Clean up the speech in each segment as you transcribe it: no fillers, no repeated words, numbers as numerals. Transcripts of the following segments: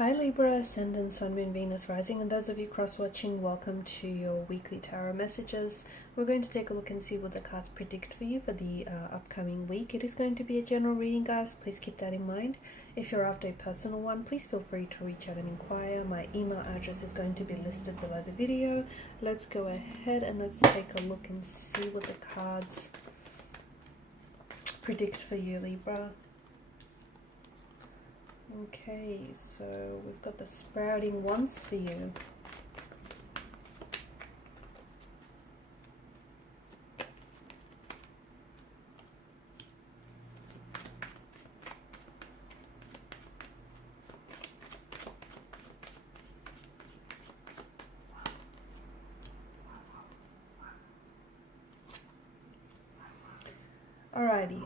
Hi Libra, Ascendant, Sun, Moon, Venus, Rising, and those of you cross-watching, welcome to your weekly tarot messages. We're going to take a look and see what the cards predict for you for the upcoming week. It is going to be a general reading, guys. Please keep that in mind. If you're after a personal one, please feel free to reach out and inquire. My email address is going to be listed below the video. Let's go ahead and let's take a look and see what the cards predict for you, Libra. Okay, so we've got the sprouting wands for you. Alrighty,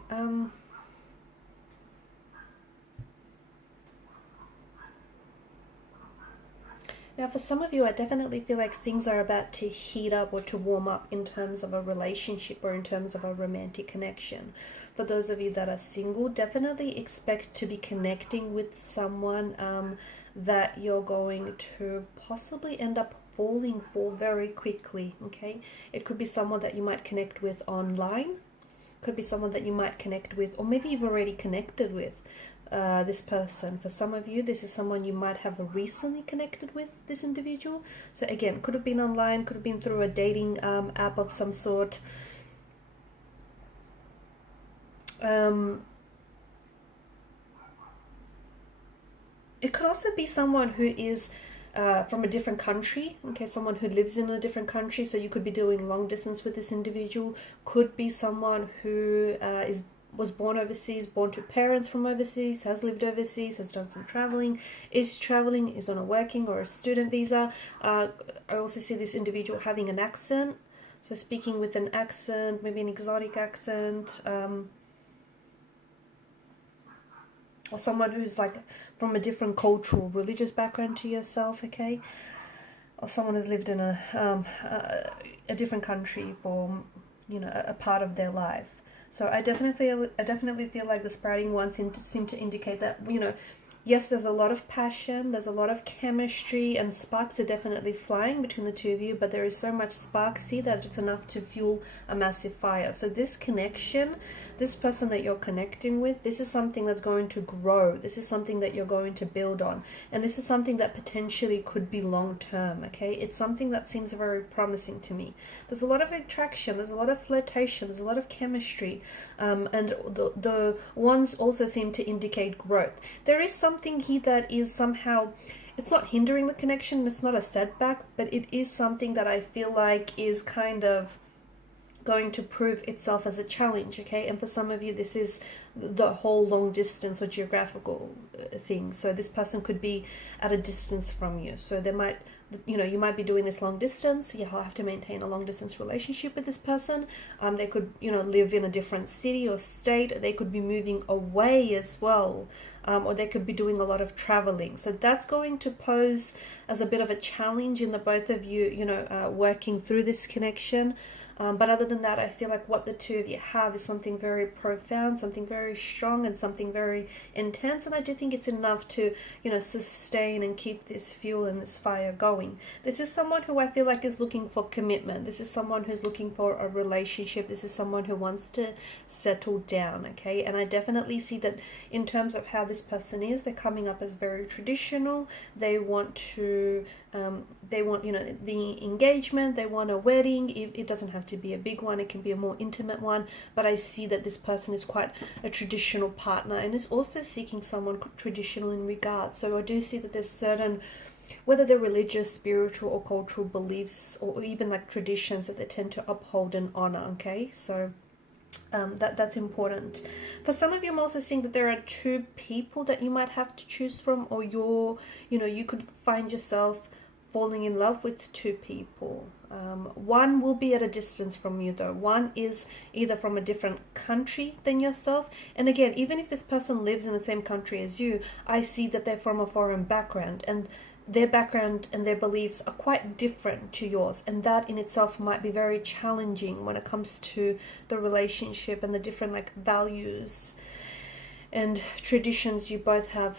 now for some of you, I definitely feel like things are about to heat up or to warm up in terms of a relationship or in terms of a romantic connection. For those of you that are single, definitely expect to be connecting with someone that you're going to possibly end up falling for very quickly, okay? It could be someone that you might connect with online, could be someone that you might connect with, or maybe you've already connected with this person. For some of you, this is someone you might have recently connected with, this individual. So again, could have been online, could have been through a dating app of some sort. It could also be someone who is from a different country, okay, someone who lives in a different country, so you could be doing long distance with this individual. Could be someone who was born overseas, born to parents from overseas, has lived overseas, has done some traveling, is on a working or a student visa. I also see this individual having an accent, so speaking with an accent, maybe an exotic accent, or someone who's like from a different cultural, religious background to yourself, okay? Or someone who's lived in a different country for, you know, a part of their life. So I definitely feel like the sprouting ones seem to indicate that, you know, yes, there's a lot of passion, there's a lot of chemistry, and sparks are definitely flying between the two of you, but there is so much sparksy that it's enough to fuel a massive fire. So this connection, this person that you're connecting with, this is something that's going to grow. This is something that you're going to build on. And this is something that potentially could be long-term, okay? It's something that seems very promising to me. There's a lot of attraction, there's a lot of flirtation, there's a lot of chemistry, and the ones also seem to indicate growth. There is something here that is somehow, it's not hindering the connection, it's not a setback, but it is something that I feel like is kind of going to prove itself as a challenge, okay? And for some of you, this is the whole long distance or geographical thing. So this person could be at a distance from you. So they might, you know, you might be doing this long distance. You'll have to maintain a long distance relationship with this person. They could, you know, live in a different city or state. They could be moving away as well. Or they could be doing a lot of traveling. So that's going to pose as a bit of a challenge in the both of you, you know, working through this connection. But other than that, I feel like what the two of you have is something very profound, something very strong, and something very intense. And I do think it's enough to, you know, sustain and keep this fuel and this fire going. This is someone who I feel like is looking for commitment. This is someone who's looking for a relationship. This is someone who wants to settle down, okay? And I definitely see that in terms of how this person is, they're coming up as very traditional. They want to, you know, the engagement, they want a wedding. It doesn't have to be a big one, it can be a more intimate one, but I see that this person is quite a traditional partner and is also seeking someone traditional in regards. So I do see that there's certain, whether they're religious, spiritual, or cultural beliefs, or even like traditions that they tend to uphold and honor, okay? So that's important. For some of you, I'm also seeing that there are two people that you might have to choose from, or you could find yourself falling in love with two people. One will be at a distance from you though. One is either from a different country than yourself. And again, even if this person lives in the same country as you, I see that they're from a foreign background, and their background and their beliefs are quite different to yours. And that in itself might be very challenging when it comes to the relationship and the different like values and traditions you both have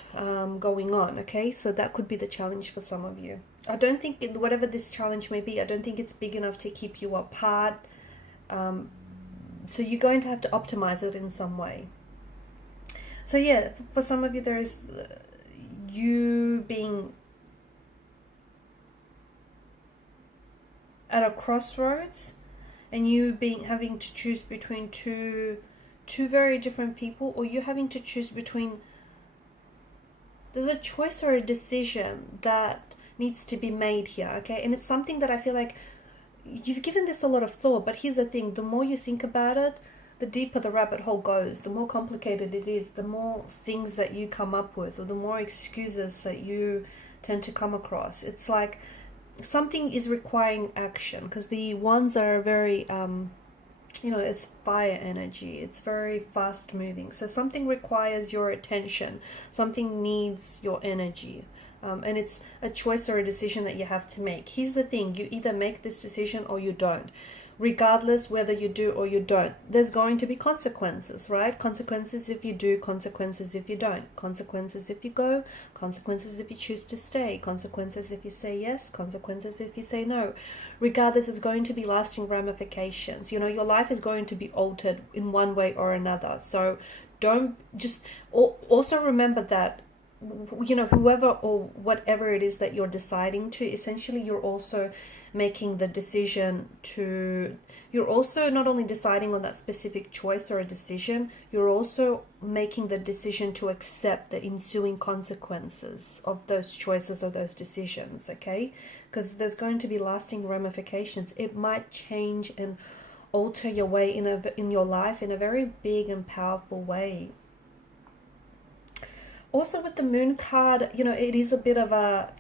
going on, okay? So that could be the challenge for some of you. I don't think, whatever this challenge may be, I don't think it's big enough to keep you apart. So you're going to have to optimize it in some way. So yeah, for some of you, there is you being at a crossroads, and you having to choose between two very different people, or you having to choose between, there's a choice or a decision that needs to be made here, okay? And it's something that I feel like you've given this a lot of thought, but here's the thing, the more you think about it, the deeper the rabbit hole goes, the more complicated it is, the more things that you come up with, or the more excuses that you tend to come across. It's like something is requiring action, because the ones are very you know, it's fire energy, it's very fast moving, so something requires your attention, something needs your energy, and it's a choice or a decision that you have to make. Here's the thing, you either make this decision or you don't. Regardless whether you do or you don't, there's going to be consequences, right? Consequences if you do, consequences if you don't, consequences if you go, consequences if you choose to stay, consequences if you say yes, consequences if you say no. Regardless, it's going to be lasting ramifications. You know, your life is going to be altered in one way or another. So don't just, also remember that, you know, whoever or whatever it is that you're deciding to, essentially you're also making the decision to, you're also not only deciding on that specific choice or a decision, you're also making the decision to accept the ensuing consequences of those choices or those decisions, okay? Because there's going to be lasting ramifications. It might change and alter your way in your life in a very big and powerful way. Also with the moon card, you know, it is a bit of a,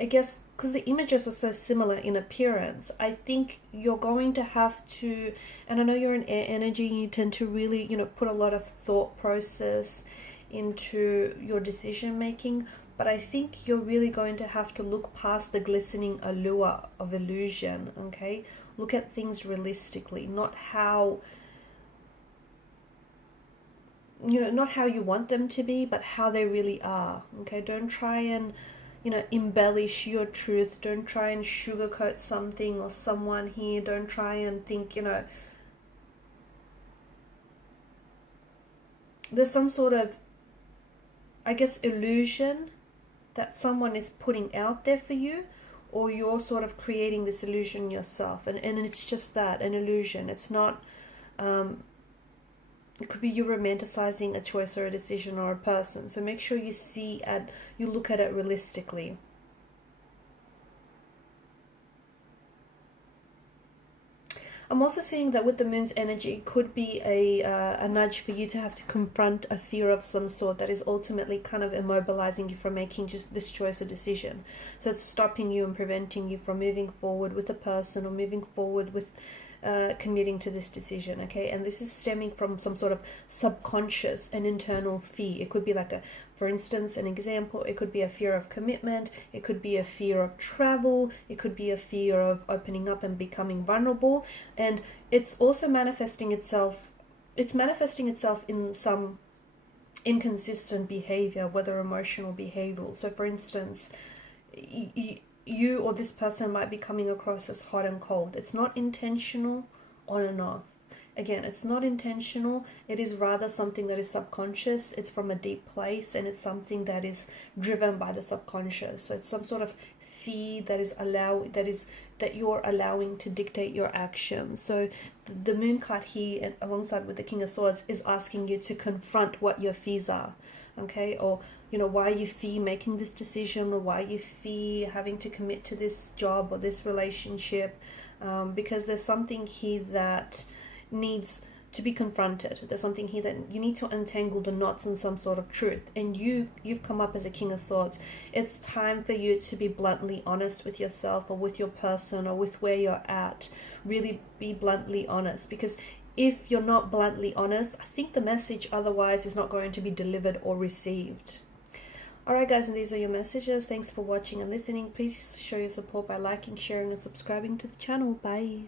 I guess, because the images are so similar in appearance, I think you're going to have to, and I know you're an air energy, you tend to really, you know, put a lot of thought process into your decision making, but I think you're really going to have to look past the glistening allure of illusion, okay? Look at things realistically, not how, you know, not how you want them to be, but how they really are, okay? Don't try and, you know, embellish your truth. Don't try and sugarcoat something or someone here. Don't try and think, you know, there's some sort of, I guess, illusion that someone is putting out there for you, or you're sort of creating this illusion yourself. And it's just that, an illusion. It's not, it could be you romanticizing a choice or a decision or a person. So make sure you you look at it realistically. I'm also seeing that with the moon's energy, it could be a nudge for you to have to confront a fear of some sort that is ultimately kind of immobilizing you from making just this choice or decision. So it's stopping you and preventing you from moving forward with a person, or moving forward with committing to this decision, okay? And this is stemming from some sort of subconscious and internal fear. It could be like for instance, an example, it could be a fear of commitment, it could be a fear of travel, it could be a fear of opening up and becoming vulnerable, and it's also manifesting itself in some inconsistent behavior, whether emotional, behavioral. So for instance, you or this person might be coming across as hot and cold. It's not intentional, on and off. Again, it's not intentional. It is rather something that is subconscious. It's from a deep place, and it's something that is driven by the subconscious. So it's some sort of fear that you're allowing to dictate your actions. So the moon card here, alongside with the King of Swords, is asking you to confront what your fears are, okay? Or, you know, why you fear making this decision, or why you fear having to commit to this job or this relationship, because there's something here that needs to be confronted. There's something here that you need to untangle the knots in some sort of truth, and you've come up as a King of Swords. It's time for you to be bluntly honest with yourself, or with your person, or with where you're at. Really be bluntly honest, because if you're not bluntly honest, I think the message otherwise is not going to be delivered or received. Alright guys, and these are your messages. Thanks for watching and listening. Please show your support by liking, sharing and subscribing to the channel. Bye.